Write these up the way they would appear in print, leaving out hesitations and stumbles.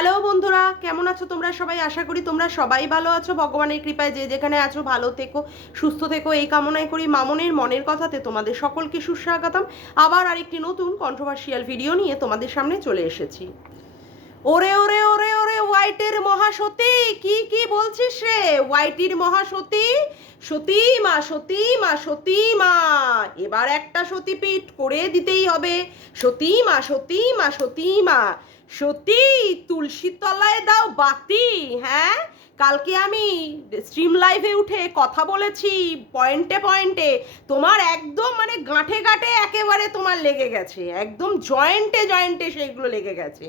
Hello বন্ধুরা, কেমন আছো তোমরা সবাই? আশা করি তোমরা সবাই ভালো আছো। ভগবানের কৃপায় যে যেখানে আছো ভালো থেকো, সুস্থ থেকো, এই কামনাই করি। মামনের মনের কথাতে তোমাদের সকলকে সুস্বাগতম। আবার আরেকটি নতুন কন্ট্রোভার্সিয়াল ভিডিও নিয়ে তোমাদের সামনে চলে এসেছি। ওরে ওরে ওরে ওরে হোয়াইটের মহাসতী, কি কি বলছিস রে? হোয়াইটির মহাসতী, সতী মা, সতী মা, সতী মা, এবার একটা সতীপীঠ করে দিতেই হবে। সতী মা, সতী মা, সতী মা, সতী তুলসীর তলায় দাও বাতি। হ্যাঁ, কালকে আমি স্ট্রিম লাইভে উঠে কথা বলেছি পয়েন্টে পয়েন্টে, তোমার একদম মানে গাঁঠে গাঁঠে একেবারে তোমার লেগে গেছে, একদম জয়েন্টে জয়েন্টে সেইগুলো লেগে গেছে।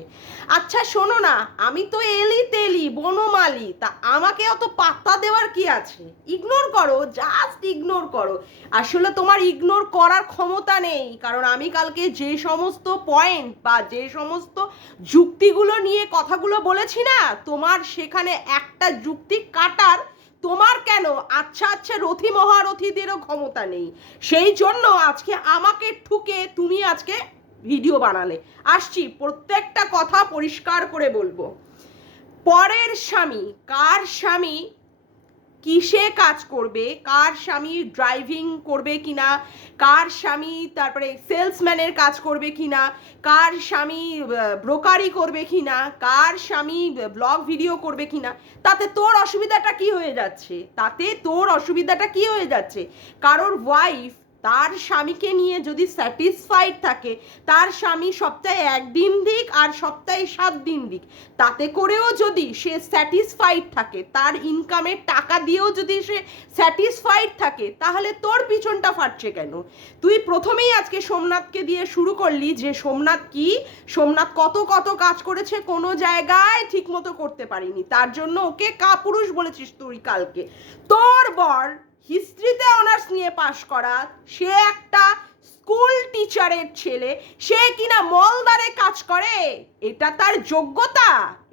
আচ্ছা শোনো না, আমি তো এলি তেলি বনমালি, তা আমাকে অত পাত্তা দেওয়ার কি আছে? ইগনোর করো, জাস্ট ইগনোর করো। আসলে তোমার ইগনোর করার ক্ষমতা নেই, কারণ আমি কালকে যে সমস্ত পয়েন্ট বা যে সমস্ত যুক্তিগুলো নিয়ে কথাগুলো বলেছি না, তোমার সেখানে একটা যুক্তি কাটার তোমার কেন আচ্ছা আচ্ছা রথী মহারথীদেরও ক্ষমতা নেই। সেই জন্য আজকে আমাকে ঠুকে তুমি আজকে ভিডিও বানালে। আসছি, প্রত্যেকটা কথা পরিষ্কার করে বলবো। পরের স্বামী, কার স্বামী কিসে কাজ করবে, কার স্বামী ড্রাইভিং করবে কিনা, কার স্বামী তারপরে সেলসম্যানের কাজ করবে কিনা, কার স্বামী ব্রোকারি করবে কিনা, কার স্বামী ব্লগ ভিডিও করবে কিনা, তাতে তোর অসুবিধাটা কি হয়ে যাচ্ছে? তাতে তোর অসুবিধাটা কি হয়ে যাচ্ছে? কারোর ওয়াইফ তার স্বামীকে নিয়ে যদি স্যাটিসফাইড থাকে, তার স্বামী সপ্তাহে 1 দিন দিক আর সপ্তাহে 7 দিন দিক, তাতে করেও যদি সে স্যাটিসফাইড থাকে, তার ইনকামের টাকা দিয়েও যদি সে স্যাটিসফাইড থাকে, তাহলে তোর পিছনটা ফাটছে কেন? তুই প্রথমেই আজকে সোমনাথকে দিয়ে শুরু করলি যে সোমনাথ কি, সোমনাথ কত কত কাজ করেছে, কোনো জায়গায় ঠিক মতো করতে পারিনি, তার জন্য ওকে কাপুরুষ বলেছিস তুই কালকে। তোর বর হিস্ট্রিতে অনার্স নিয়ে পাশ করা, সে একটা স্কুল টিচারের ছেলে, সে কিনা মলদারে কাজ করে, এটা তার যোগ্যতা,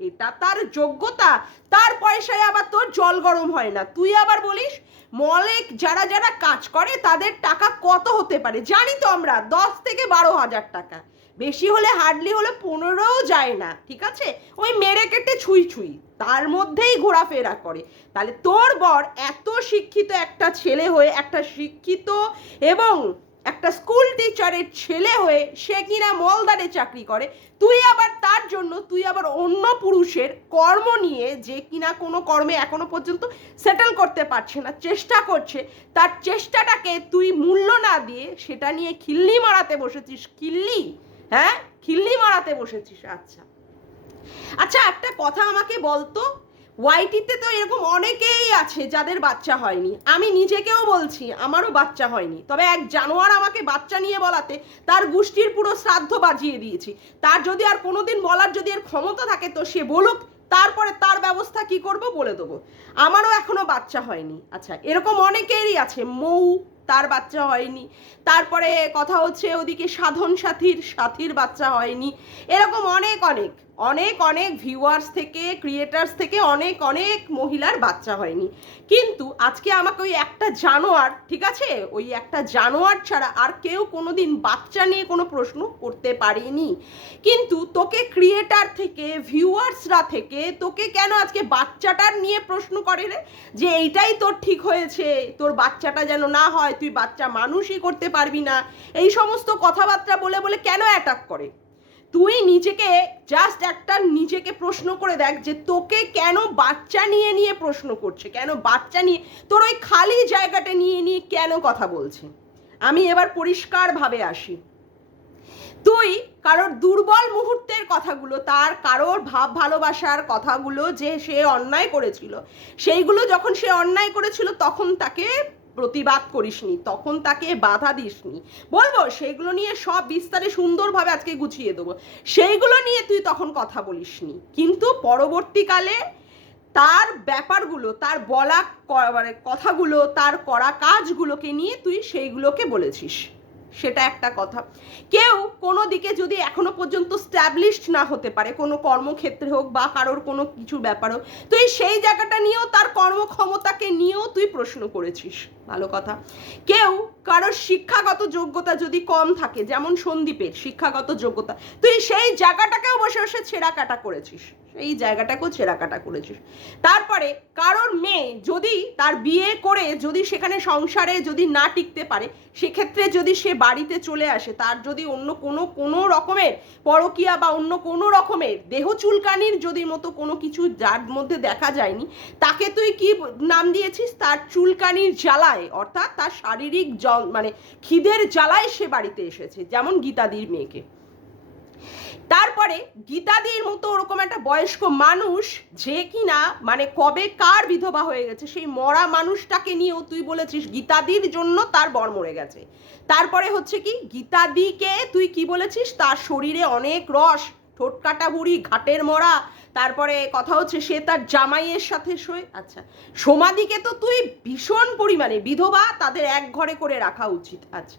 এটা তার যোগ্যতা। তার পয়সায় আবার তোর জল গরম হয় না। তুই আবার বলিস মলে যারা যারা কাজ করে তাদের টাকা কত হতে পারে? জানি তো আমরা 10 থেকে 12 হাজার টাকা, বেশি হলে হার্ডলি হলে 15ও যায় না, ঠিক আছে? ওই মেরে কেটে ছুঁই ছুঁই তার মধ্যেই ঘোরাফেরা করে। তাহলে তোর বর এত শিক্ষিত একটা ছেলে হয়ে, একটা শিক্ষিত এবং একটা স্কুল টিচারের ছেলে হয়ে সে কিনা মলদারে চাকরি করে, তুই আবার তার জন্য তুই আবার অন্য পুরুষের কর্ম নিয়ে, যে কিনা কোনো কর্মে এখনো পর্যন্ত সেটেল করতে পারছে না, চেষ্টা করছে, তার চেষ্টাটাকে তুই মূল্য না দিয়ে সেটা নিয়ে খিল্লি মারাতে বসেছিস। খিল্লি, হ্যাঁ খিল্লি মারাতে বসেছিস। আচ্ছা আচ্ছা, একটা কথা আমাকে বলতো, ওয়াইটিতে তো এরকম অনেকেই আছে যাদের বাচ্চা হয়নি, আমি নিজেকেও বলছি আমারও বাচ্চা হয়নি, তবে এক জানোয়ার আমাকে বাচ্চা নিয়ে বলাতে তার গোষ্ঠীর পুরো শ্রাদ্ধ বাজিয়ে দিয়েছি। তার যদি আর কোনোদিন বলার যদি এর ক্ষমতা থাকে তো সে বলুক, তারপরে তার ব্যবস্থা কি করব বলে দেবো। আমারও এখনো বাচ্চা হয়নি। আচ্ছা, এরকম অনেকেরই আছে, মৌ তার বাচ্চা হয়নি, তারপরে কথা হচ্ছে ওদিকে সাধন সাথীর সাথীর বাচ্চা হয়নি, এরকম অনেক অনেক অনেক অনেক ভিউয়ার্স থেকে ক্রিয়েটার্স থেকে অনেক অনেক মহিলার বাচ্চা হয়নি। কিন্তু আজকে আমাকে ওই একটা জানোয়ার, ঠিক আছে, ওই একটা জানোয়ার ছাড়া আর কেউ কোনোদিন বাচ্চা নিয়ে কোনো প্রশ্ন করতে পারেনি। কিন্তু তোকে ক্রিয়েটার থেকে ভিউয়ার্সরা থেকে তোকে কেন আজকে বাচ্চাটার নিয়ে প্রশ্ন করে রে, যে এইটাই তোর ঠিক হয়েছে, তোর বাচ্চাটা যেন না হয়, তুই বাচ্চা মানুষই করতে পারবি না, এই সমস্ত কথাবার্তা বলে বলে কেন অ্যাটাক করে? তুই নিজেকে জাস্ট একটা নিজেকে প্রশ্ন করে দেখ যে তোকে কেন বাচ্চা নিয়ে নিয়ে প্রশ্ন করছে, কেন বাচ্চা নিয়ে তোর ওই খালি জায়গাটা নিয়ে নিয়ে কেন কথা বলছে। আমি এবার পরিষ্কারভাবে আসি, তুই কারোর দুর্বল মুহূর্তের কথাগুলো, তার কারোর ভাব ভালোবাসার কথাগুলো, যে সে অন্যায় করেছিল, সেইগুলো যখন সে অন্যায় করেছিল তখন তাকে প্রতিবাদ করিসনি, তখন তাকে বাধা দিসনি, বলবো সেইগুলো নিয়ে সব বিস্তারে সুন্দরভাবে আজকে গুছিয়ে দেবো, সেইগুলো নিয়ে তুই তখন কথা বলিসনি। কিন্তু পরবর্তীকালে তার ব্যাপারগুলো, তার বলা মানে কথাগুলো, তার করা কাজগুলোকে নিয়ে তুই সেইগুলোকে বলেছিস, সেটা একটা কথা। কেউ কোনো দিকে যদি এখনো পর্যন্ত স্ট্যাবলিশড না হতে পারে, কোনো কর্মক্ষেত্রে হোক বা কারোর কোনো কিছু ব্যাপার হোক, তুই সেই জায়গাটা নিয়েও, তার কর্মক্ষমতাকে নিয়েও তুই প্রশ্ন করেছিস। ভালো কথা। কেউ কারোর শিক্ষাগত যোগ্যতা যদি কম থাকে, যেমন সন্দীপের শিক্ষাগত যোগ্যতা, তুই সেই জায়গাটাকেও বসে বসে ছেঁড়া কাটা করেছিস, সেই জায়গাটাকেও ছেঁড়া কাটা করেছিস। তারপরে কারোর মেয়ে যদি তার বিয়ে করে যদি সেখানে সংসারে যদি না টিকতে পারে, সেক্ষেত্রে যদি সে বাড়িতে চলে আসে, তার যদি অন্য কোনো রকমের পরকীয়া বা অন্য কোনো রকমের দেহ চুলকানির যদি মতো কোনো কিছু যার মধ্যে দেখা যায়নি, তাকে তুই কি নাম দিয়েছিস? তার চুলকানির জ্বালায়, অর্থাৎ তার শারীরিক মানে খিদের জ্বালায় সে বাড়িতে এসেছে, যেমন গীতাদির মেয়েকে। তারপরে গীতাদির মতো ওরকম একটা বয়স্ক মানুষ যে কিনা মানে কবে কার বিধবা হয়ে গেছে, সেই মরা মানুষটাকে নিয়েও তুই বলেছিস গীতাদির জন্য তার বর মরে গেছে। তারপরে হচ্ছে কি, গীতাদিকে তুই কি বলেছিস? তার শরীরে অনেক রস, ঠোঁট কাটা বুড়ি, ঘাটের মরা। তারপরে কথা হচ্ছে সে তার জামাইয়ের সাথে শোয়। আচ্ছা, সমাধিকে তো তুই ভীষণ পরিমাণে বিধবা, তাদের এক ঘরে করে রাখা উচিত। আচ্ছা,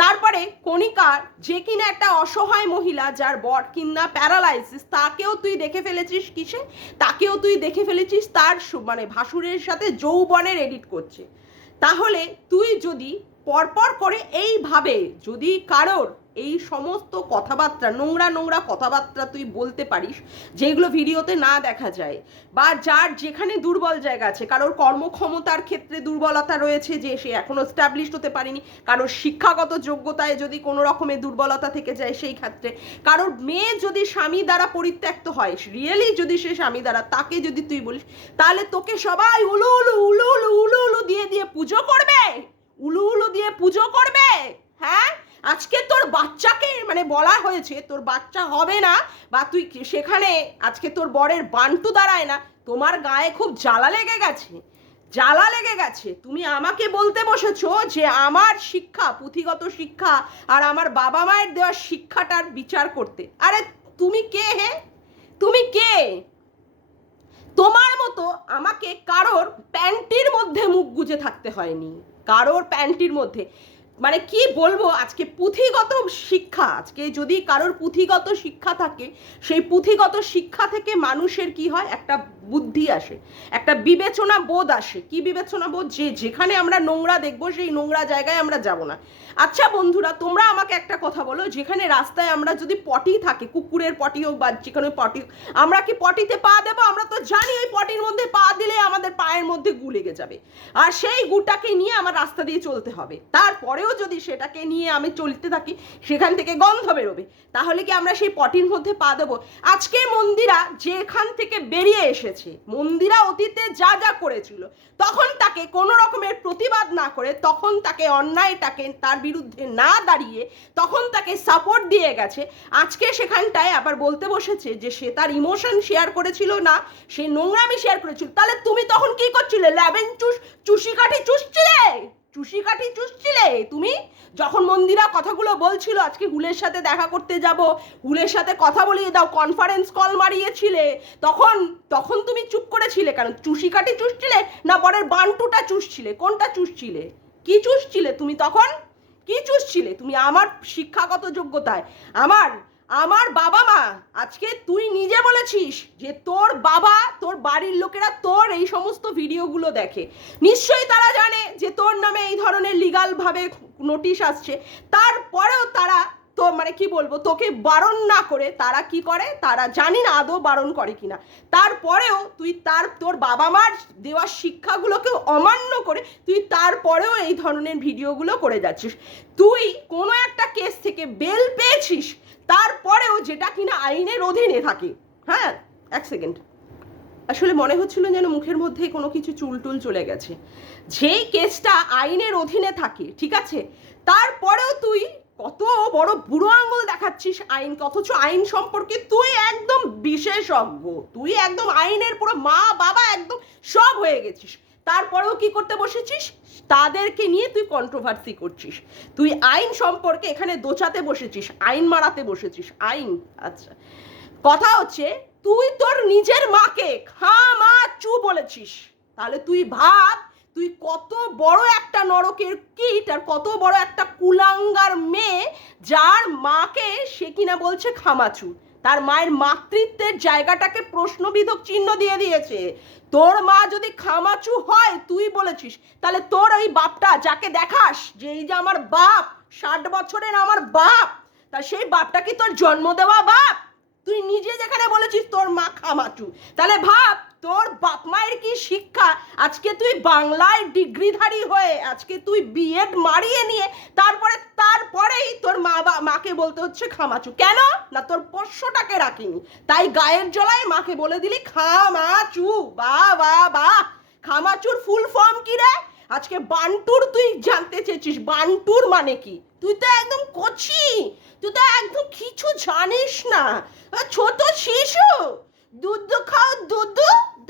তারপরে কণিকার যে কিনা একটা অসহায় মহিলা, যার বর কিনা প্যারালাইসিস, তাকেও তুই দেখে ফেলেছিস কিসে? তাকেও তুই দেখে ফেলেছিস তার মানে ভাসুরের সাথে যৌবনের এডিট করছে। তাহলে তুই যদি পরপর করে এইভাবে যদি কারোর এই সমস্ত কথাবার্তা, নোংরা নোংরা কথাবার্তা তুই বলতে পারিস, যেগুলো ভিডিওতে না দেখা যায়, বা যার যেখানে দুর্বল জায়গা আছে, কারোর কর্মক্ষমতার ক্ষেত্রে দুর্বলতা রয়েছে যে সে এখনো এস্টাবলিশড হতে পারেনি, কারোর শিক্ষাগত যোগ্যতায় যদি কোনো রকমের দুর্বলতা থেকে যায় সেই ক্ষেত্রে, কারোর মেয়ে যদি স্বামী দ্বারা পরিত্যক্ত হয়, রিয়েলি যদি সে স্বামী দ্বারা, তাকে যদি তুই বলিস, তাহলে তোকে সবাই উলু উলু উলু উলু উলু উলু দিয়ে দিয়ে পুজো করবে, উলু উলু দিয়ে পুজো করবে। হ্যাঁ, আজকে তোর বাচ্চাকে মানে বলা হয়েছে তোর বাচ্চা হবে না, বা তুই সেখানে আজকে তোর বরের বান্টু দাঁড়ায় না, তোমার গায়ে খুব জ্বালা লেগে গেছে, জ্বালা লেগে গেছে। তুমি আমাকে বলতে বসেছো যে আমার শিক্ষা, পুঁথিগত শিক্ষা আর আমার বাবা মায়ের দেওয়া শিক্ষাটার বিচার করতে। আরে তুমি কে হে? তুমি কে? তোমার মতো আমাকে কারোর প্যান্টির মধ্যে মুখ গুজে থাকতে হয়নি, কারোর প্যান্টির মধ্যে মানে কি বলবো, আজকে পুঁথিগত শিক্ষা, আজকে যদি কারোর পুঁথিগত শিক্ষা থাকে, সেই পুঁথিগত শিক্ষা থেকে মানুষের কি হয়, একটা বুদ্ধি আসে, একটা বিবেচনা বোধ আসে। কি বিবেচনা বোধ? যে যেখানে আমরা নোংরা দেখবো সেই নোংরা জায়গায় আমরা যাব না। আচ্ছা বন্ধুরা, তোমরা আমাকে একটা কথা বলো, যেখানে রাস্তায় আমরা যদি পটি থাকে, কুকুরের পটি হোক বা যেখানে পটি হোক, আমরা কি পটিতে পা দেবো? আমরা তো জানি ওই পটির মধ্যে পা দিলে আমাদের পায়ের মধ্যে গু লেগে যাবে, আর সেই গুটাকে নিয়ে আমার রাস্তা দিয়ে চলতে হবে। তারপরেও যদি সেটাকে নিয়ে আমি চলতে থাকি, সেখান থেকে গন্ধ বেরোবে, তাহলে কি আমরা সেই পটির মধ্যে পা দেবো? আজকে মন্দিরা যেখান থেকে বেরিয়ে এসেছে, মন্দিরা অতীতে যা যা করেছিল, তখন তাকে কোনো রকমের প্রতিবাদ না করে, তখন তাকে অন্যায়টাকে তার বিরুদ্ধে না দাঁড়িয়ে, তখন তাকে সাপোর্ট দিয়ে গেছে। আজকে সেখানটায় আবার বলতে বসেছে যে সে তার ইমোশন শেয়ার করেছিল না, সে নোংরামি শেয়ার করেছিল। তাহলে তুমি তখন কি করছিলে? ল্যাবেন চুষি কাঠি চুষছিলে, চুষি কাঠি চুষছিলে তুমি যখন মন্দিরা কথাগুলো বলছিল, আজকে হুলের সাথে দেখা করতে যাব, হুলের সাথে কথা বলিয়ে দাও, কনফারেন্স কল মারিয়েছিলে, তখন তখন তুমি চুপ করেছিলে কেন? চুষি কাঠি চুষছিলে না বরের বান্টুটা চুষছিলে? কোনটা চুষছিলে? কি চুষছিলে তুমি তখন? কি চুষছিলে তুমি? আমার শিক্ষাগত যোগ্যতায়, আমার বাবা মা, আজকে তুই নিজে বলেছিস যে তোর বাবা, তোর বাড়ির লোকেরা তোর এই সমস্ত ভিডিওগুলো দেখে, নিশ্চয়ই তারা জানে যে তোর নামে এই ধরনের লিগাল ভাবে নোটিশ আসছে, তারপরেও তারা তো মানে কি বলবো, তোকে বারণ না করে তারা কি করে, তারা জানি না আদৌ বারণ করে কিনা, তারপরেও তুই তোর বাবা মার দেওয়া শিক্ষাগুলোকে অমান্য করে তুই তারপরেও এই ধরনের ভিডিওগুলো করে যাচ্ছিস। তুই কোনো একটা কেস থেকে বেল পেয়েছিস, তারপরেও যেটা কিনা আইনের অধীনে থাকে। হ্যাঁ, এক সেকেন্ড, আসলে মনে হচ্ছিল যেন মুখের মধ্যে কোনো কিছু চুলটুল চলে গেছে। যেই কেসটা আইনের অধীনে থাকে, ঠিক আছে, তারপরেও তুই কত বড় বুড়ো আঙুল দেখাচ্ছিস আইন, অথচ আইন সম্পর্কে তুই একদম বিশেষজ্ঞ, তুই একদম আইনের পুরো মা বাবা একদম সব হয়ে গেছিস, তারপরেও কি করতে বসেছিস? তাদেরকে নিয়ে তুই কন্ট্রোভার্সি করছিস, তুই আইন সম্পর্কে এখানে দোচাতে বসেছিস, আইন মারাতে বসেছিস, আইন। আচ্ছা, কথা হচ্ছে তুই তোর নিজের মাকে খামাচু বলেছিস, তাহলে তুই ভাব তুই কত বড় একটা নরকের কীট আর কত বড় একটা কুলাঙ্গার মেয়ে, যার মাকে সে কিনা বলছে খামাচু। তার মায়ের মাতৃত্বের জায়গাটাকে প্রশ্নবিদ্ধক চিহ্ন দিয়ে দিয়েছে। তোর মা যদি খামাচু হয়, তুই বলেছিস, তাহলে তোর ওই বাপটা যাকে দেখাস যে এই যে আমার বাপ, 60 বছরের আমার বাপ, তা সেই বাপটা কি তোর জন্ম দেওয়া বাপ? তুই নিজে যেখানে বলেছিস তোর মা খামাচু, তাহলে ভাব তোর বাপ মায়ের কি শিক্ষা। আজকে তুই বাংলায় ডিগ্রিধারী হয়ে, আজকে তুই বিএড মারিয়ে নিয়ে তারপরেই তোর মাকে বলতে হচ্ছে খামাচু। কেন না, তোর পোষ্যটাকে রাখিনি, তাই গায়ের জলায় মাকে বলে দিলি খামাচু। বা বা বা, খামাচুর ফুল ফর্ম কি রে? আজকে বান্টুর তুই জানতে চেয়েছিস, বান্টুর মানে কি? তুই তো একদম কচি, তুই তো একদম কিছু জানিস না, ছোট শিশু। দুধ খাও, দুধ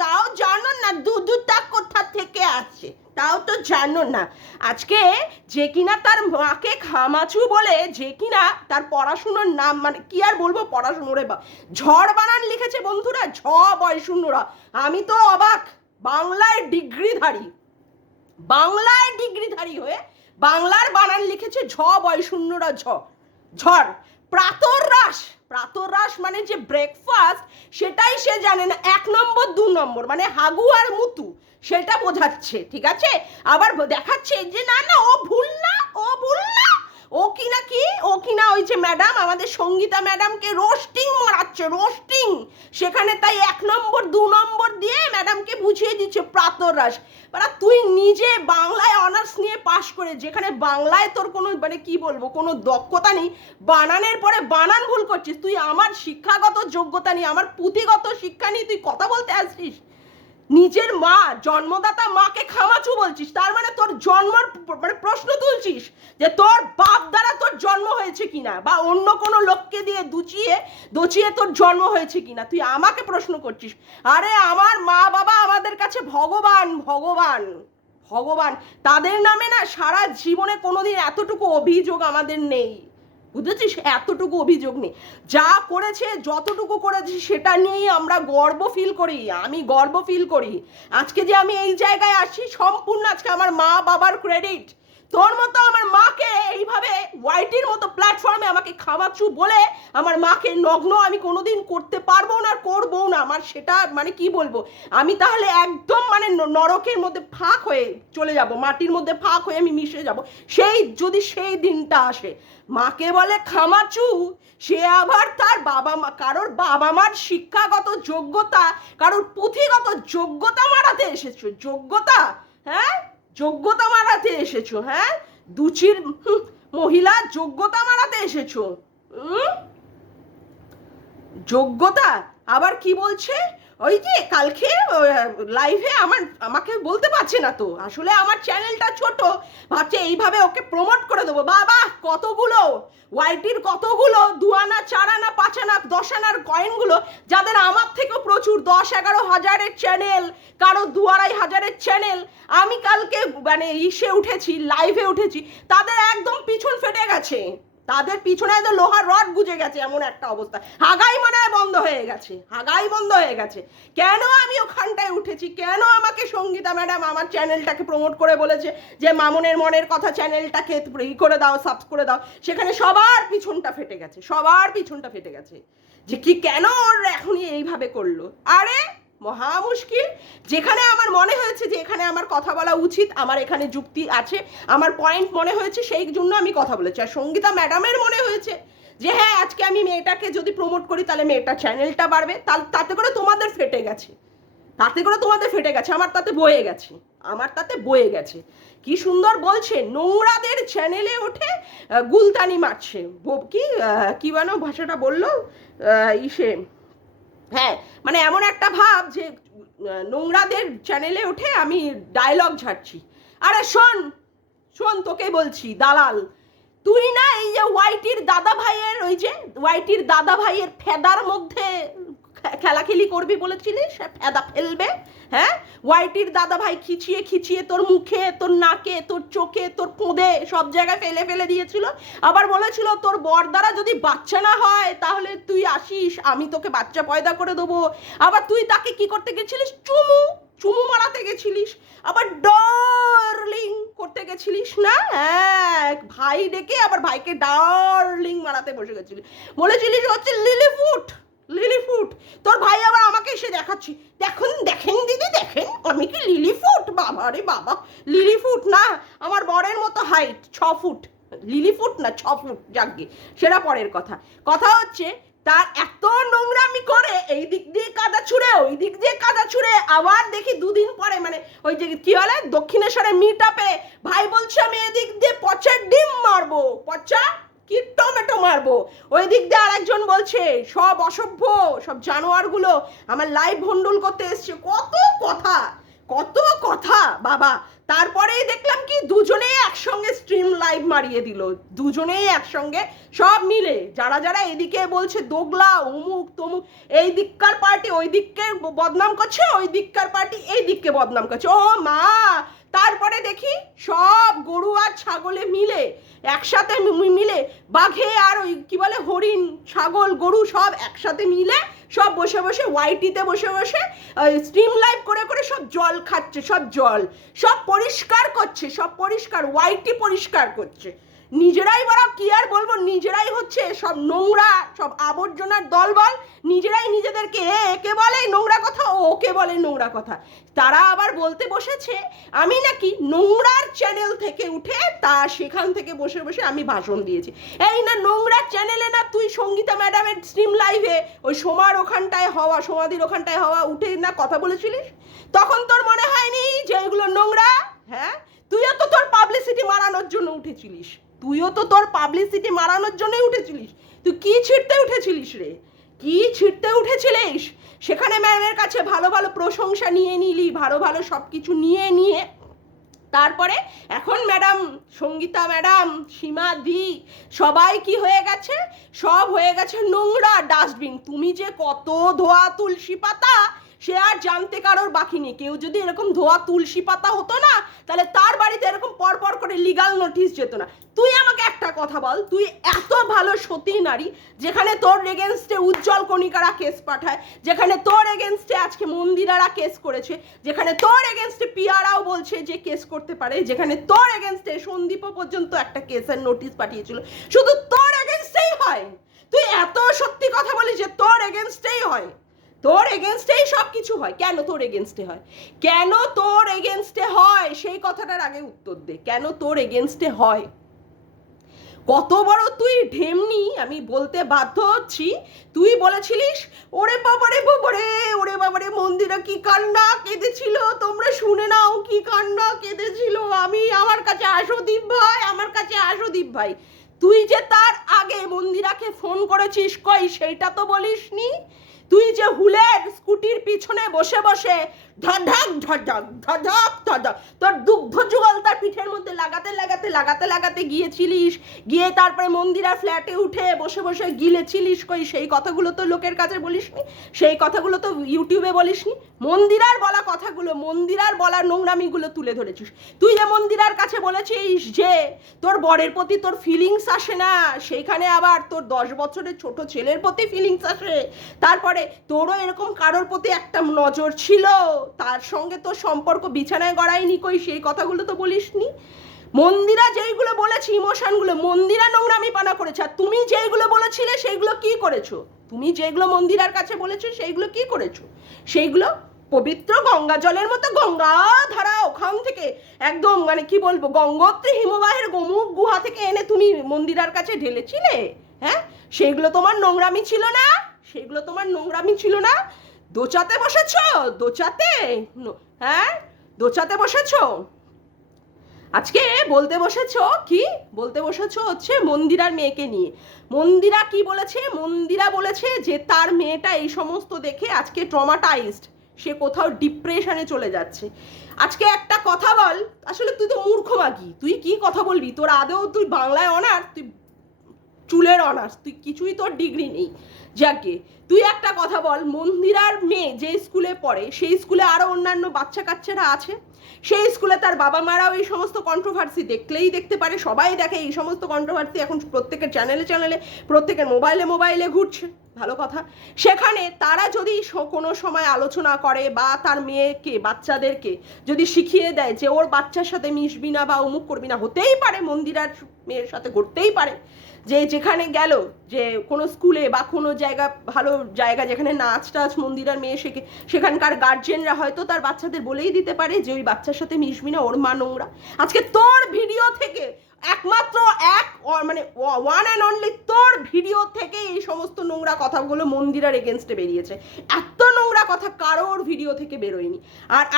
তাও জানো না দুধটা কোথা থেকে আসে, তাও তো জানো না। আজকে যে কিনা তার মাকে খামাচু বলে, যে কিনা তার পড়াশুনোর নাম, মানে কি আর বলবো, পড়াশুনোরে বা ঝড় বানান লিখেছে বন্ধুরা, ঝ বয় শূন্যরা। আমি তো অবাক, বাংলায় ডিগ্রিধারী হয়ে বাংলার বানান লিখেছে ঝ বয় শূন্যরা ঝড়। প্রাতরাশ মানে যে ব্রেকফাস্ট, সেটাই সে জানে না। 1 নম্বর 2 নম্বর মানে হাগু আর মুতু, সেটা বোঝাচ্ছে, ঠিক আছে। আবার দেখাচ্ছে যে না না ও ভুল না, ও কিনা ওই যে ম্যাডাম, আমাদের সঙ্গীতা ম্যাডামকে রোস্টিং মারাচ্ছে, রোস্টিং। সেখানে তাই 1 নম্বর 2 নম্বর দিয়ে ম্যাডামকে বুঝিয়ে দিচ্ছে প্রাতরাশ। মানে তুই নিজে বাংলায় অনার্স নিয়ে পাশ করে, যেখানে বাংলায় তোর কোনো মানে কি বলবো, কোনো দক্ষতা নেই, বানানের পরে বানান ভুল করছিস। তুই আমার শিক্ষাগত যোগ্যতা নিয়ে, আমার পুঁথিগত শিক্ষা নিয়ে তুই কথা বলতে আসছিস। নিজের মা, জন্মদাতা মাকে খামাচু বলছিস, তার মানে তোর জন্মের মানে প্রশ্ন তুলছিস যে তোর বাপ দ্বারা তোর জন্ম হয়েছে কিনা, বা অন্য কোনো লোককে দিয়ে দচিয়ে তোর জন্ম হয়েছে কিনা, তুই আমাকে প্রশ্ন করছিস। আরে আমার মা বাবা আমাদের কাছে ভগবান, তাদের নামে না সারা জীবনে কোনোদিন এতটুকু অভিযোগ আমাদের নেই, বুঝেছিস? এতটুকু অভিযোগ নেই। যা করেছে, যতটুকু করেছে, সেটা নিয়েই আমরা গর্ব ফিল করি, আমি গর্ব ফিল করি। আজকে যে আমি এই জায়গায় আসি, সম্পূর্ণ আজকে আমার মা বাবার ক্রেডিট। তোর মতো আমার মাকে এইভাবে ওয়াইটির মতো প্ল্যাটফর্মে আমাকে খামাচু বলে আমার মাকে নগ্ন আমি কোনোদিন করতে পারবো না, করবো না। আমার সেটা মানে কি বলবো, আমি তাহলে একদম মানে নরকের মধ্যে ফাঁক হয়ে চলে যাব, মাটির মধ্যে ফাঁক হয়ে আমি মিশে যাব, যদি সেই দিনটা আসে। মাকে বলে খামাচু, সে আবার তার কারোর বাবা মার শিক্ষাগত যোগ্যতা, কারোর পুঁথিগত যোগ্যতা মারাতে এসেছো, যোগ্যতা মারাতে এসেছো, হ্যাঁ দুচির মহিলা যোগ্যতা মারাতে এসেছো। যোগ্যতা আবার কি বলছে, ওই যে কালকে লাইভে আমাকে বলতে পারছে না তো, আসলে আমার চ্যানেলটা ছোট, ভাবছে এইভাবে ওকে প্রমোট করে দেবো। বাবা কতগুলো ওয়াইটির কতগুলো 2 আনা 4 আনা 5 আনা 10 আনার কয়েনগুলো, যাদের আমার থেকেও প্রচুর 10-11 হাজারের চ্যানেল, কারো 2-2.5 হাজারের চ্যানেল, আমি কালকে মানে লাইভে উঠেছি, তাদের একদম পিছন ফেটে গেছে, তাদের পিছনে একদম লোহার রড গুজে গেছে, এমন একটা অবস্থা। হাগাই মনে হয় বন্ধ হয়ে গেছে। কেন আমি ওখানটায় উঠেছি, কেন আমাকে সঙ্গীতা ম্যাডাম আমার চ্যানেলটাকে প্রমোট করে বলেছে যে মামনের মনের কথা চ্যানেলটাকে করে দাও, সাবস্ক্রাইব করে দাও, সেখানে সবার পিছনটা ফেটে গেছে যে কি কেন ওর এখনই এইভাবে করলো। আরে মহা মুশকিল। যেখানে আমার মনে হয়েছে যে এখানে আমার কথা বলা উচিত, আমার এখানে যুক্তি আছে, আমার পয়েন্ট মনে হয়েছে, সেই জন্য আমি কথা বলেছি। আর সঙ্গীতা ম্যাডামের মনে হয়েছে যে হ্যাঁ আজকে আমি মেয়েটাকে যদি প্রমোট করি তাহলে মেয়েটার চ্যানেলটা বাড়বে, তাতে করে তোমাদের ফেটে গেছে, আমার তাতে বয়ে গেছে। কি সুন্দর বলছে, নোংরাদের চ্যানেলে ওঠে গুলতানি মারছে, কি বানো ভাষাটা বললো হ্যাঁ মানে এমন একটা ভাব যে নোংরাদের চ্যানেলে উঠে আমি ডায়লগ ঝাড়ছি। আরে শোন তোকে বলছি দালাল, তুই না এই যে ওয়াইটির দাদা ভাইয়ের ফেদার মধ্যে খেলাখেলি করবি বলেছিলিস, ফেদা ফেলবে, হ্যাঁ ওয়াইটির দাদা ভাই খিচিয়ে তোর মুখে, তোর নাকে, তোর চোখে, তোর কোঁদে সব জায়গায় ফেলে দিয়েছিল। আবার বলেছিল তোর বর দ্বারা যদি বাচ্চা না হয় তাহলে তুই আসিস, আমি তোকে বাচ্চা পয়দা করে দেবো। আবার তুই তাকে কি করতে গেছিলিস, চুমু মারাতে গেছিলিস, আবার ডার্লিং করতে গেছিলিস না, হ্যাঁ ভাই ডেকে আবার ভাইকে ডার্লিং মারাতে বসে গেছিলিস, বলেছিলিস হচ্ছে লিলিপুট, লিলিফুট, তোর ভাই আবার আমাকে এসে দেখাচ্ছি, দেখুন দেখেন দিদি দেখেন আমি কি লিলিফুট। বাবা রে বাবা, লিলিফুট না, আমার বরের মতো হাইট 6 ফুট, লিলিফুট না 6 ফুট, যাকগে সেটা পরের কথা। কথা হচ্ছে তার এত নোংরামি করে, এই দিক দিয়ে কাদা ছুঁড়ে ওই দিক দিয়ে কাদা ছুঁড়ে, আবার দেখি দুদিন পরে মানে ওই যে কি বলে দক্ষিণেশ্বরে মিট আপে ভাই বলছে আমি এদিক দিয়ে পচার ডিম মারবো, পচা কি টমেটো মারবো, ওই দিক দিয়ে আরেকজন বলছে সব অসভ্য সব জানোয়ারগুলো আমার লাইভ ভন্ডুল করতে এসছে, কত কথা কত কথা বাবা। তারপরেই দেখলাম কি দুজনেই একসঙ্গে স্ট্রিম লাইভ মারিয়ে দিল, দুজনেই একসঙ্গে সব মিলে, যারা যারা এদিকে বলছে দোগলা অমুক তমুক, এই দিককার পার্টি ওই দিককে বদনাম করছে, ওই দিককার পার্টি এই দিককে বদনাম করছে, ও মা। তারপরে দেখি সব গরু আর ছাগলে মিলে একসাথে মিলে, বাঘে আর ওই কি বলে হরিণ ছাগল গরু সব একসাথে মিলে সব বসে বসে ওয়াইটিতে বসে বসে স্ট্রিম লাইভ করে করে সব জল খাচ্ছে, সব জল সব পরিষ্কার করছে, সব পরিষ্কার ওয়াইটি পরিষ্কার করছে, নিজেরাই বলা কি আর বলবো, নিজেরাই হচ্ছে সব নোংরা সব আবর্জনার দলবল, নিজেরাই নিজেদেরকে একে বলে নোংরা কথা ও ওকে বলে নোংরা কথা। তারা আবার বলতে বসেছে আমি নাকি নোংরার চ্যানেল থেকে উঠে তা সেখান থেকে বসে বসে আমি ভাষণ দিয়েছি। এই না নোংরার চ্যানেলে না তুই সঙ্গীতা ম্যাডামের স্ট্রিম লাইভে ওই সোমার ওখানটায় হওয়া সমাধির ওখানটায় হওয়া উঠে না কথা বলেছিলিস, তখন তোর মনে হয়নি যে এগুলো নোংরা? হ্যাঁ, তুইও তো তোর পাবলিসিটি মারানোর জন্য উঠেছিলিস, তুইও তো তোর পাবলিসিটি মারানোর জন্যই উঠেছিলিস। তুই কি ছিঁড়তে উঠেছিলিস রে, কি ছিঁড়তে উঠেছিলিস? সেখানে ম্যামের কাছে ভালো ভালো প্রশংসা নিয়ে নিলি, ভালো ভালো সব কিছু নিয়ে তারপরে এখন ম্যাডাম সঙ্গীতা ম্যাডাম সীমা দি সবাই কি হয়ে গেছে, সব হয়ে গেছে নোংরা ডাস্টবিন। তুমি যে কত ধোয়া তুলসী পাতা সে আর জানতে কারোর বাকি নেই। কেউ যদি এরকম ধোয়া তুলসী পাতা হতো না তাহলে তার বাড়িতে এরকম পরপর করে লিগাল নোটিশ যেত না। তুই আমাকে একটা কথা বল, তুই এত ভালো সতী নারী, যেখানে তোর এগেনস্টে উজ্জ্বল কণিকারা কেস পাঠায়, যেখানে তোর এগেনস্টে আজকে মন্দিরারা কেস করেছে, যেখানে তোর এগেনস্টে পিয়ারাও বলছে যে কেস করতে পারে, যেখানে তোর এগেনস্টে সন্দীপও পর্যন্ত একটা কেসের নোটিশ পাঠিয়েছিল, শুধু তোর এগেনস্টেই হয়। তুই এত সত্যি কথা বলিস যে তোর এগেনস্টেই হয়, তোর এগেনস্টেই সব কিছু হয়। কেন তোর এগেনস্টে হয়, কেন তোর এগেনস্টে হয় সেই কথাটার আগে উত্তর দে, কেন তোর এগেনস্টে হয়? কত বড় তুই ঢেমনি আমি বলতে বাধ্য হচ্ছি। তুই বলেছিলিস ওরে বাবারে বাবারে, ওরে বাবারে মন্দিরা কি কান্না কেঁদেছিল, তোমরা শুনে নাও কি কান্না কেঁদেছিল, আমি আমার কাছে আসো দীপ ভাই, আমার কাছে আসো দীপ ভাই। তুই যে তার আগে মন্দিরাকে ফোন করেছিস কই সেইটা তো বলিসনি। তুই যে হুলের স্কুটির পিছনে বসে বসে ধধক ধধক ধধক ধধক তোর দুগ্ধ যুগল তার পিঠের মধ্যে লাগাতে লাগাতে লাগাতে লাগাতে গিয়েছিলিস, গিয়ে তারপরে মন্দিরার ফ্ল্যাটে উঠে বসে বসে গিলেছিলিস কই সেই কথাগুলো তো লোকের কাছে বলিসনি, সেই কথাগুলো তো ইউটিউবে বলিসনি। মন্দিরার বলা কথাগুলো, মন্দিরার বলা নোংরামিগুলো তুলে ধরেছিস। তুই যে মন্দিরার কাছে বলেছিস যে তোর বরের প্রতি তোর ফিলিংস আসে না, সেইখানে আবার তোর 10 বছরের ছোট ছেলের প্রতি ফিলিংস আসে, তারপরে তোরও এরকম কারোর প্রতি একটা নজর ছিল, তার সঙ্গে তোর সম্পর্ক বিছানায় গড়ায়নি কই সেই কথাগুলো তো বলিসনি। মন্দিরা যেইগুলো বলেছে ইমোশনগুলো, মন্দিরা নোংরামি পানা করেছে, আর তুমি যেইগুলো বলেছিলে সেইগুলো কি করেছো? তুমি যেগুলো মন্দিরার কাছে বলেছো সেইগুলো কি করেছো? সেইগুলো পবিত্র গঙ্গা জলের মতো গঙ্গা ধারা ওখান থেকে একদম মানে কি বলবো গঙ্গোত্রী হিমবাহের গোমুখ গুহা থেকে এনে তুমি মন্দিরার কাছে ঢেলেছিলে। হ্যাঁ, সেইগুলো তোমার নোংরামি ছিল না, সেগুলো তোমার নোংরামি ছিল না। দোচাতে বসেছ, দোচাতে, হ্যাঁ দোচাতে বসেছ। আজকে বলতে বসেছ কি, বলতে বসেছ হচ্ছে মন্দিরার মেয়েকে নিয়ে। মন্দিরা কি বলেছে, মন্দিরা বলেছে যে তার মেয়েটা এই সমস্ত দেখে আজকে ট্রমাটাইজড, সে কোথাও ডিপ্রেশনে চলে যাচ্ছে। আজকে একটা কথা বল, আসলে তুই তো মূর্খ মাগি, তুই কি কথা বলবি? তোর আদেও তুই বাংলায় অনার্স, তুই চুলের অনার্স, তুই কিছুই তোর ডিগ্রি নেই। যাকে তুই একটা কথা বল, মন্দিরার মেয়ে যে স্কুলে পড়ে সেই স্কুলে আরও অন্যান্য বাচ্চা কাচ্চারা আছে, সেই স্কুলে তার বাবা মারাও এই সমস্ত কন্ট্রোভার্সি দেখলেই দেখতে পারে, সবাই দেখে এই সমস্ত কন্ট্রোভার্সি এখন প্রত্যেকের চ্যানেলে চ্যানেলে প্রত্যেকের মোবাইলে মোবাইলে ঘুরছে, ভালো কথা। সেখানে তারা যদি কোনো সময় আলোচনা করে বা তার মেয়েকে বাচ্চাদেরকে যদি শিখিয়ে দেয় যে ওর বাচ্চার সাথে মিশবি না বা অমুক করবি না, হতেই পারে মন্দিরার মেয়ের সাথে ঘটতেই পারে, যে যেখানে গেল, যে কোনো স্কুলে বা কোনো জায়গা, ভালো জায়গা যেখানে নাচ টাচ মন্দিরার মেয়ে শেখে, সেখানকার গার্জেনরা হয়তো তার বাচ্চাদের বলেই দিতে পারে যে ওই বাচ্চার সাথে মিশবি না, ওর মা নোংরা। আজকে তোর ভিডিও থেকে, একমাত্র মানে ওয়ান অ্যান্ড অনলি তোর ভিডিও থেকে এই সমস্ত নোংরা কথাগুলো মন্দিরার এগেনস্টে বেরিয়েছে। এত নোংরা কথা কারোর ভিডিও থেকে বেরোয়নি।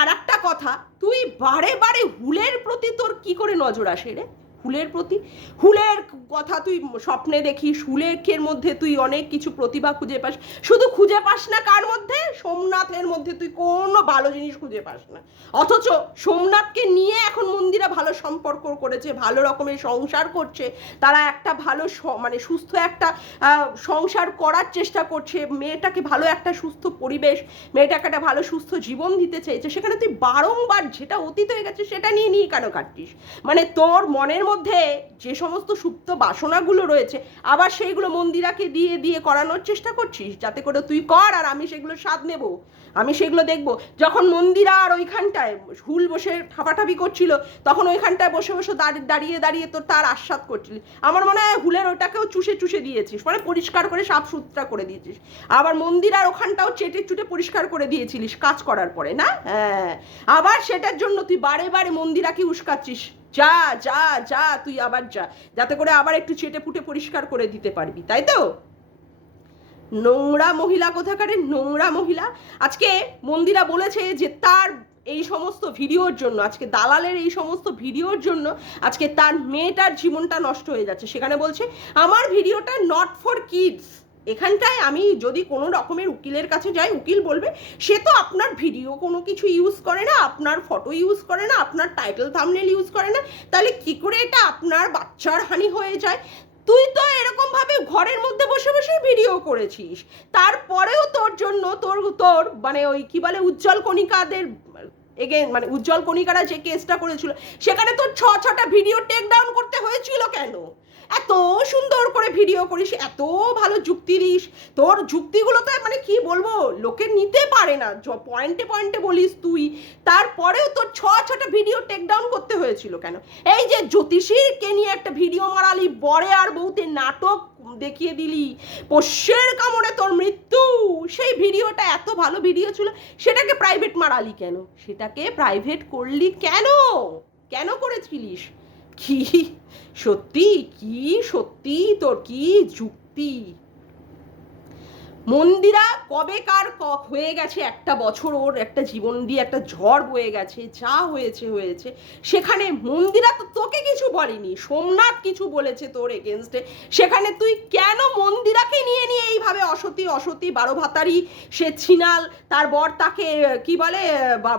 আর একটা কথা, তুই বারে বারে হুলের প্রতি তোর কি করে নজর আসে রে? হুলের প্রতি, হুলের কথা তুই স্বপ্নে দেখিস, হুলের মধ্যে তুই অনেক কিছু প্রতিভা খুঁজে পাস। শুধু খুঁজে পাস না কার মধ্যে? সোমনাথের মধ্যে তুই কোনো ভালো জিনিস খুঁজে পাস না। অথচ সোমনাথকে নিয়ে এখন মন্দিরা ভালো সম্পর্ক করেছে, ভালো রকমের সংসার করছে, তারা একটা ভালো মানে সুস্থ একটা সংসার করার চেষ্টা করছে, মেয়েটাকে ভালো একটা সুস্থ পরিবেশ, মেয়েটাকে একটা ভালো সুস্থ জীবন দিতে চাইছে। সেখানে তুই বারংবার যেটা অতীত হয়ে গেছে সেটা নিয়ে নিয়ে কেন কাটতিস? মানে তোর মনের মধ্যে যে সমস্ত সুপ্ত বাসনাগুলো রয়েছে আবার সেইগুলো মন্দিরাকে দিয়ে দিয়ে করানোর চেষ্টা করছিস, যাতে করে তুই কর আর আমি সেগুলো স্বাদ নেব, আমি সেগুলো দেখব। যখন মন্দিরা আর ওইখানটায় হুল বসে ঠাপাঠাপি করছিল, তখন ওইখানটায় বসে বসে দাঁড়িয়ে দাঁড়িয়ে তোর তার আস্বাদ করছিলি। আমার মনে হয় হুলের ওটাকেও চুষে চুষে দিয়েছিস, মানে পরিষ্কার করে সাফ সুতরা করে দিয়েছিস। আবার মন্দিরার ওখানটাও চেটে চুটে পরিষ্কার করে দিয়েছিলিস কাজ করার পরে, না? হ্যাঁ, আবার সেটার জন্য তুই বারে বারে মন্দিরাকে উস্কাচ্ছিস। যা যা যা, তুই আবার যা, যাতে করে আবার একটু চেটে ফুটে পরিষ্কার করে দিতে পারবি, তাই তো? নোংরা মহিলা কোথাকারের, নোংরা মহিলা। আজকে মন্দিরা বলেছে যে তার এই সমস্ত ভিডিওর জন্য, আজকে দালালের এই সমস্ত ভিডিওর জন্য আজকে তার মেয়েটার জীবনটা নষ্ট হয়ে যাচ্ছে। সেখানে বলছে আমার ভিডিওটা নট ফর কিডস। এখানটায় আমি যদি কোনো রকমের উকিলের কাছে যাই, উকিল বলবে সে তো আপনার ভিডিও কোনো কিছু ইউজ করে না, আপনার ফটো ইউজ করে না, আপনার টাইটেল থাম্বনেল ইউজ করে না, তাহলে কি করে এটা আপনার বাচ্চার হানি হয়ে যায়? তুই তো এরকম ভাবে ঘরের মধ্যে বসে বসে ভিডিও করেছিস, তারপরেও তোর জন্য তোর মানে ওই কি বলে উজ্জ্বল কণিকাদের এগেন, মানে উজ্জ্বল কণিকারা যে কেসটা করেছিল সেখানে তোর ছটা ভিডিও টেক ডাউন করতে হয়েছিল কেন? এত সুন্দর করে ভিডিও করিস, এত ভালো যুক্তি দিস, তোর যুক্তিগুলো তো মানে কি বলবো, লোকে নিতে পারে না, পয়েন্টে পয়েন্টে বলিস তুই, তারপরেও তোর ছটা ভিডিও টেক ডাউন করতে হয়েছিল কেন? এই যে জ্যোতিষীকে নিয়ে একটা ভিডিও মারালি, বরে আর বউতে নাটক দেখিয়ে দিলি, পোষ্যের কামড়ে তোর মৃত্যু, সেই ভিডিওটা এত ভালো ভিডিও ছিল, সেটাকে প্রাইভেট মারালি কেন? সেটাকে প্রাইভেট করলি কেন? কেন করেছিলিস? কি সত্যি, কি সত্যি তোর কি যুক্তি? মন্দিরা কবেকার হয়ে গেছে একটা বছর, ওর একটা জীবন দিয়ে একটা ঝড় বয়ে গেছে, যা হয়েছে হয়েছে। সেখানে মন্দিরা তো তোকে কিছু বলেনি, সোমনাথ কিছু বলেছে তোর এগেনস্টে, সেখানে তুই কেন মন্দিরাকে নিয়ে নিয়ে এইভাবে অসতী 12 ভাতারি, সে ছিনাল, তার বর তাকে কি বলে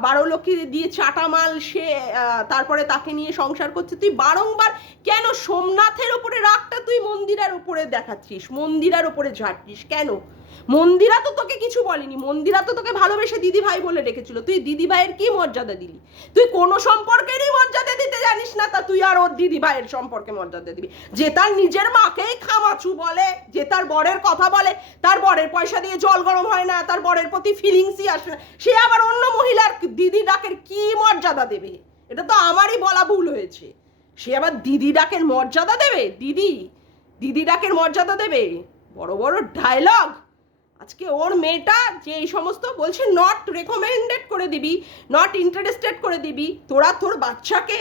12 লক্ষ দিয়ে চাটামাল, সে তারপরে তাকে নিয়ে সংসার করছে, তুই বারংবার কেন সোমনাথের ওপরে রাগটা তুই মন্দিরার ওপরে দেখাচ্ছিস, মন্দিরার ওপরে ঝাড়ছিস কেন? মন্দিরা তো তোকে কিছু বলেনি, মন্দিরা তো তোকে ভালোবেসে দিদি ভাই বলে ডেকেছিল, তুই দিদি ভাইয়ের কি মর্যাদা দিলি? তুই কোনো সম্পর্কেরই মর্যাদা দিতে জানিস না, তা তুই আর ওর দিদি ভাইয়ের সম্পর্কে মর্যাদা দিবি? যে তার নিজের মাকেই খামাচু বলে, যে তার বরের কথা বলে, তার বরের পয়সা দিয়ে জল গরম হয় না, তার বরের প্রতি ফিলিংসই আসে না, সে আবার অন্য মহিলার দিদি ডাকের কি মর্যাদা দেবে? এটা তো আমারই বলা ভুল হয়েছে। সে আবার দিদি ডাকের মর্যাদা দেবে? দিদি ডাকের মর্যাদা দেবে? বড় বড় ডায়লগ। আজকে ওর মেয়েটা যে এই সমস্ত বলছে, নট রেকমেন্ডেড করে দিবি, নট ইন্টারেস্টেড করে দিবি, তোরা তোর বাচ্চাকে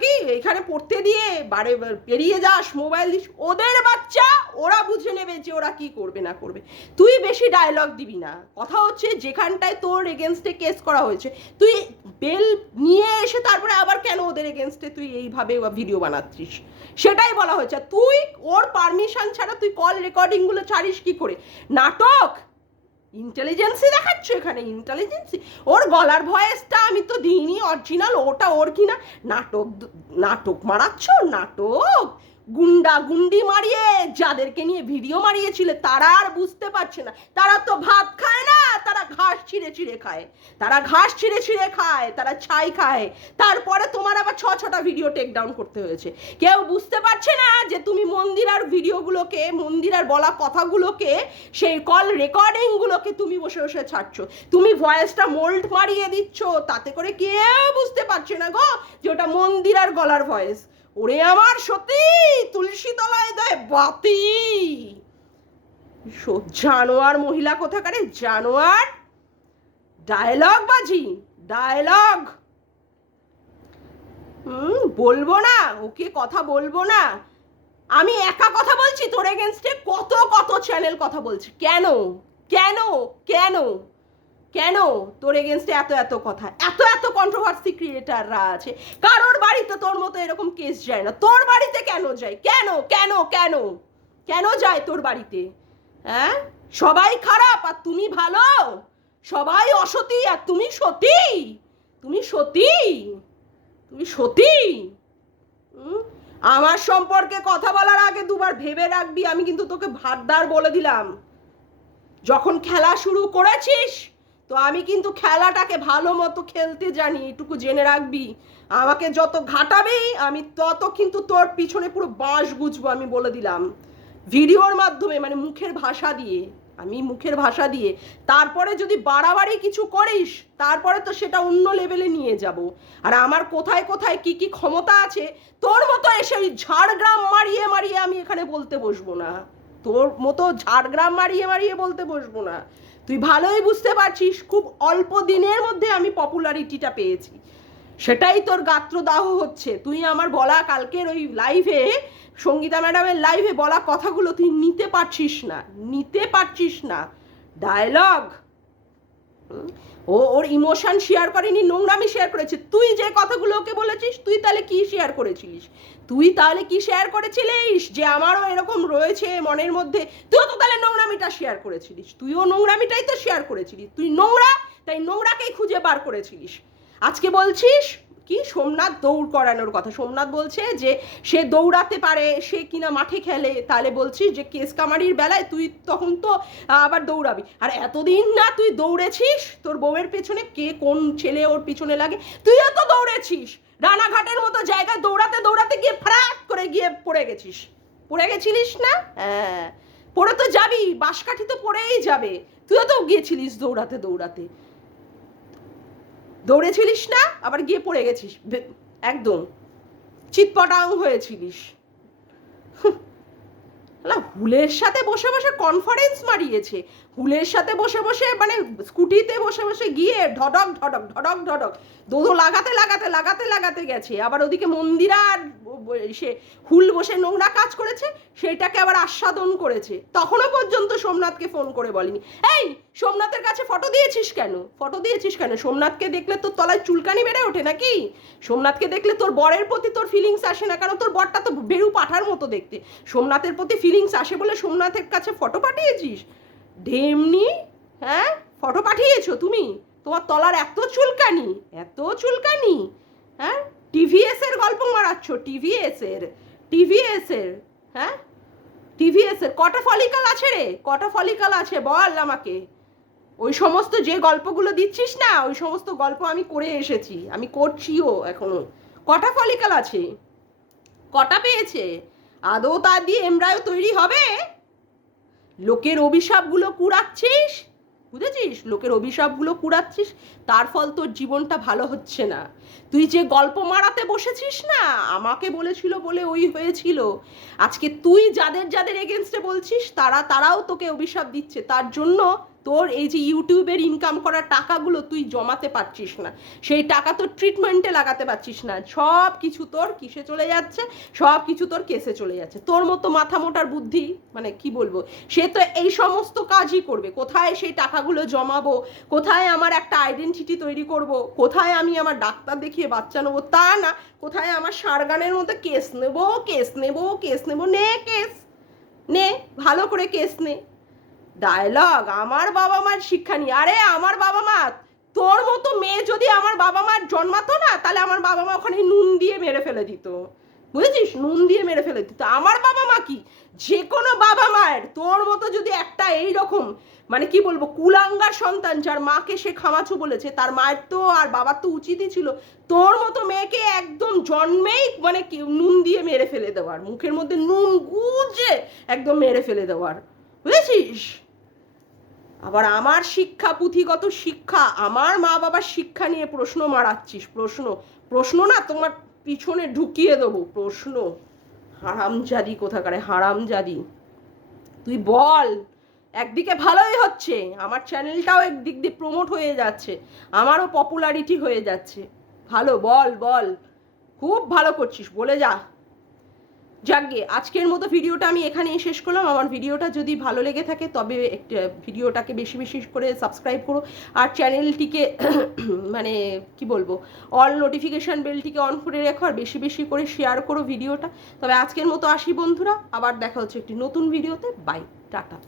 কি এখানে পড়তে দিয়ে বারে পেরিয়ে যাস, মোবাইল দিস, ওদের বাচ্চা ওরা বুঝে নেবে যে ওরা কি করবে না করবে, তুই বেশি ডায়লগ দিবি না। কথা হচ্ছে যেখানটায় তোর এগেনস্টে কেস করা হয়েছে, তুই বেল নিয়ে এসে তারপরে আবার কেন ওদের এগেনস্টে তুই এইভাবে ভিডিও বানাচ্ছিস, সেটাই বলা হয়েছে। তুই ওর পারমিশন ছাড়া তুই কল রেকর্ডিংগুলো ছাড়িস কি করে? নাটক, ইন্টেলিজেন্সি দেখাচ্ছ এখানে, ইন্টেলিজেন্সি। ওর গলার ভয়েসটা আমি তো দিইনি অরিজিনাল, ওটা ওর কিনা, নাটক মারাচ্ছ, নাটক। গুন্ডি মারিয়ে যাদেরকে নিয়ে ভিডিও মারিয়েছিলে তারা আর বুঝতে পারছে না, তারা তো ভাত খায় না, তারা ঘাস ছিঁড়ে খায়, তারা ছাই খায়, তারপরে তোমার আবার ছটা ভিডিও টেক ডাউন করতে হয়েছে। কেউ বুঝতে পারছে না যে তুমি মন্দিরার ভিডিওগুলোকে, মন্দিরার বলা কথাগুলোকে, সেই কল রেকর্ডিংগুলোকে তুমি বসে বসে ছাড়ছো, তুমি ভয়েসটা মোল্ড মারিয়ে দিচ্ছ, তাতে করে কেউ বুঝতে পারছে না গো যে ওটা মন্দিরার গলার ভয়েস, ওরে আমার সতী, তুলসী তলায় দেয় বাতি। জানোয়ার মহিলা কোথাকারে, জানোয়ার। ডায়লগ বাজি, ডায়লগ। বলবো না, ওকে কথা বলবো না। আমি একা কথা বলছি তোর এগেনস্টে, কত কত চ্যানেল কথা বলছে। কেন কেন কেন কেন তোর এগেনস্টে এত এত কথা, এত এত কন্ট্রোভার্সি ক্রিয়েটাররা আছে? কারোর বাড়িতে তোর মতো এরকম কেস যায় না, তোর বাড়িতে কেন যায়? কেন কেন কেন কেন যায় তোর বাড়িতে? হ্যাঁ, সবাই খারাপ আর তুমি ভালো, সবাই অসতী আর তুমি সতী, তুমি সতী, তুমি সতী। আমার সম্পর্কে কথা বলার আগে দুবার ভেবে রাখবি, আমি কিন্তু তোকে ভাতদার বলে দিলাম। যখন খেলা শুরু করেছিস তো আমি কিন্তু খেলাটাকে ভালো মতো খেলতে জানি, এটুকু জেনে রাখবি। আমাকে যত ঘাটাবি আমি তত কিন্তু তোর পিছনে পুরো বাঁশ গুছবো, আমি বলে দিলাম। ভিডিওর মাধ্যমে, মানে মুখের ভাষা দিয়ে, আমি মুখের ভাষা দিয়ে। তারপরে যদি বাড়াবাড়ি কিছু করিস তারপরে তো সেটা অন্য লেভেলে নিয়ে যাব। আর আমার কোথায় কোথায় কি কি ক্ষমতা আছে তোর মতো এসে ওই ঝাড়গ্রাম মারিয়ে মারিয়ে আমি এখানে বলতে বসবো না, তোর মতো ঝাড়গ্রাম মারিয়ে মারিয়ে বলতে বসবো না। তুই ভালোই বুঝতে পারছিস খুব অল্প দিনের মধ্যে আমি পপুলারিটিটা পেয়েছি, সেটাই তোর গাত্রদাহ হচ্ছে। তুই আমার বলা কালকের ওই লাইভে, সঙ্গীতা ম্যাডামের লাইভে বলা কথাগুলো তুই নিতে পারছিস না, নিতে পারছিস না। ডায়লগ। ওর ইমোশন শেয়ার করেনি, নোংরামি শেয়ার করেছে। তুই যে কথাগুলো ওকে বলেছিস, তুই তাহলে কি শেয়ার করেছিলিস? তুই তাহলে কি শেয়ার করেছিলিস? যে আমারও এরকম রয়েছে মনের মধ্যে, তুইও তো তাহলে নোংরামিটা শেয়ার করেছিলিস। তুইও নোংরামিটাই তো শেয়ার করেছিলিস। তুই নোংরা, তাই নোংরাকেই খুঁজে বার করেছিলিস। আজকে বলছিস কি সোমনাথ দৌড় করানোর কথা। সোমনাথ বলছে যে সে দৌড়াতে পারে, সে কিনা মাঠে খেলে। তাহলে বলছিস যে কেস কামারির বেলায় তুই তখন তো আবার দৌড়াবি। আর এতদিন না তুই দৌড়েছিস তোর বউয়ের পেছনে, কে কোন ছেলে ওর পিছনে লাগে, তুইও তো দৌড়েছিস। রানাঘাটের মতো জায়গায় দৌড়াতে দৌড়াতে গিয়ে ফ্রাট করে গিয়ে পড়ে গেছিস, পড়ে গেছিলিস না? হ্যাঁ, পড়ে তো যাবি, বাঁশকাঠি তো পড়েই যাবে। তুইও তো গিয়েছিলিস দৌড়াতে দৌড়াতে, দৌড়েছিলিস না, আবার গিয়ে পড়ে গেছিস, একদম চিৎপটাং হয়েছিলিস। হুলের সাথে বসে বসে কনফারেন্স মারিয়েছে, হুলের সাথে বসে বসে, মানে স্কুটিতে বসে বসে গিয়ে ঢডক ঢডক ঢডক ঢডক দোদো লাগাতে লাগাতে লাগাতে লাগাতে গেছে। আবার ওদিকে মন্দিরা সে হুল বসে নোংরা কাজ করেছে, সেটাকে আবার আস্বাদন করেছে। তখনও পর্যন্ত সোমনাথকে ফোন করে বলেনি, এই সোমনাথের কাছে ফটো দিয়েছিস কেন, ফটো দিয়েছিস কেন? সোমনাথকে দেখলে তোর তলায় চুলকানি বেড়ে ওঠে নাকি? সোমনাথকে দেখলে তোর বরের প্রতি তোর ফিলিংস আসে না? কারণ তোর বরটা তো বেরু পাঠার মতো দেখতে। সোমনাথের প্রতি ফিলিংস আসে বলে সোমনাথের কাছে ফটো পাঠিয়েছিস? ঢেমনি, হ্যাঁ, ফটো পাঠিয়েছো তুমি? তোমার তলার এত চুলকানি, এত চুলকানি, হ্যাঁ? টিভিএস এর গল্প মারাচ্ছ, টিভিএস এর, হ্যাঁ, টিভিএস এর কটা ফলিকাল আছে রে, কটা ফলিকাল আছে বল আমাকে। ওই সমস্ত যে গল্পগুলো দিচ্ছিস না, ওই সমস্ত গল্প আমি করে এসেছি, আমি করছিও এখনো। কটা ফলিকাল আছে, কটা পেয়েছে? আদৌ তা দিয়ে এমব্রায়ো তৈরি হবে? লোকের অভিশাপগুলো কুড়াচ্ছিস, বুঝেছিস? লোকের অভিশাপগুলো কুড়াচ্ছিস, তার ফল তোর জীবনটা ভালো হচ্ছে না। তুই যে গল্প মারাতে বসেছিস না, আমাকে বলেছিল বলে ওই হয়েছিল, আজকে তুই যাদের যাদের এগেনস্টে বলছিস তারাও তোকে অভিশাপ দিচ্ছে। তার জন্য তোর এই যে ইউটিউবের ইনকাম করা টাকাগুলো তুই জমাতে পারছিস না, সেই টাকা তোর ট্রিটমেন্টে লাগাতে পারছিস না। সব কিছু তোর কিসে চলে যাচ্ছে, সব কিছু তোর কেসে চলে যাচ্ছে। তোর মতো মাথা মোটার বুদ্ধি, মানে কি বলবো, সে তো এই সমস্ত কাজই করবে। কোথায় সেই টাকাগুলো জমাবো, কোথায় আমার একটা আইডেন্টিটি তৈরি করব, কোথায় আমি আমার ডাক্তার দেখিয়ে বাচ্চা নেবো, তা না, কোথায় আমার সারগানের মতো কেস নেবো, কেস নেবো, কেস নেবো। নে কেস নে, ভালো করে কেস নে। ডায়লগ, আমার বাবা মার শিক্ষা নিয়ে। আরে আমার বাবা মা, তোর মতো মেয়ে যদি আমার বাবা মার জন্মাতো না, তাহলে আমার বাবা মা ওখানে নুন দিয়ে মেরে ফেলে দিত, বুঝেছিস? নুন দিয়ে মেরে ফেলে দিত। আমার বাবা মা কি, যে কোনো বাবা মায়ের তোর মতো যদি একটা এইরকম, মানে কি বলবো, কুলাঙ্গার সন্তান, যার মাকে সে খামাচু বলেছে, তার মায়ের তো আর বাবার তো উচিতই ছিল তোর মতো মেয়েকে একদম জন্মেই মানে নুন দিয়ে মেরে ফেলে দেওয়ার, মুখের মধ্যে নুন গুজে একদম মেরে ফেলে দেওয়ার, বুঝেছিস? আবার আমার শিক্ষা, পুঁথিগত শিক্ষা, আমার মা বাবার শিক্ষা নিয়ে প্রশ্ন মারাচ্ছিস। প্রশ্ন না তোমার পিছনে ঢুকিয়ে দেবো প্রশ্ন। হারামজাদি কোথাকারে, হারামজাদি। তুই বল, একদিকে ভালোই হচ্ছে, আমার চ্যানেলটাও একদিক দিয়ে প্রমোট হয়ে যাচ্ছে, আমারও পপুলারিটি হয়ে যাচ্ছে, ভালো, বল বল, খুব ভালো করছিস, বলে যা। যাকগে, আজকের মতো ভিডিওটা আমি এখানেই শেষ করলাম। আমার ভিডিওটা যদি ভালো লেগে থাকে তবে একটা ভিডিওটাকে বেশি বেশি করে সাবস্ক্রাইব করো, আর চ্যানেলটিকে মানে কি বলবো, অল নোটিফিকেশান বেলটিকে অন করে রেখো, আর বেশি বেশি করে শেয়ার করো ভিডিওটা। তবে আজকের মতো আসি বন্ধুরা, আবার দেখা হচ্ছে একটি নতুন ভিডিওতে। Bye, tata.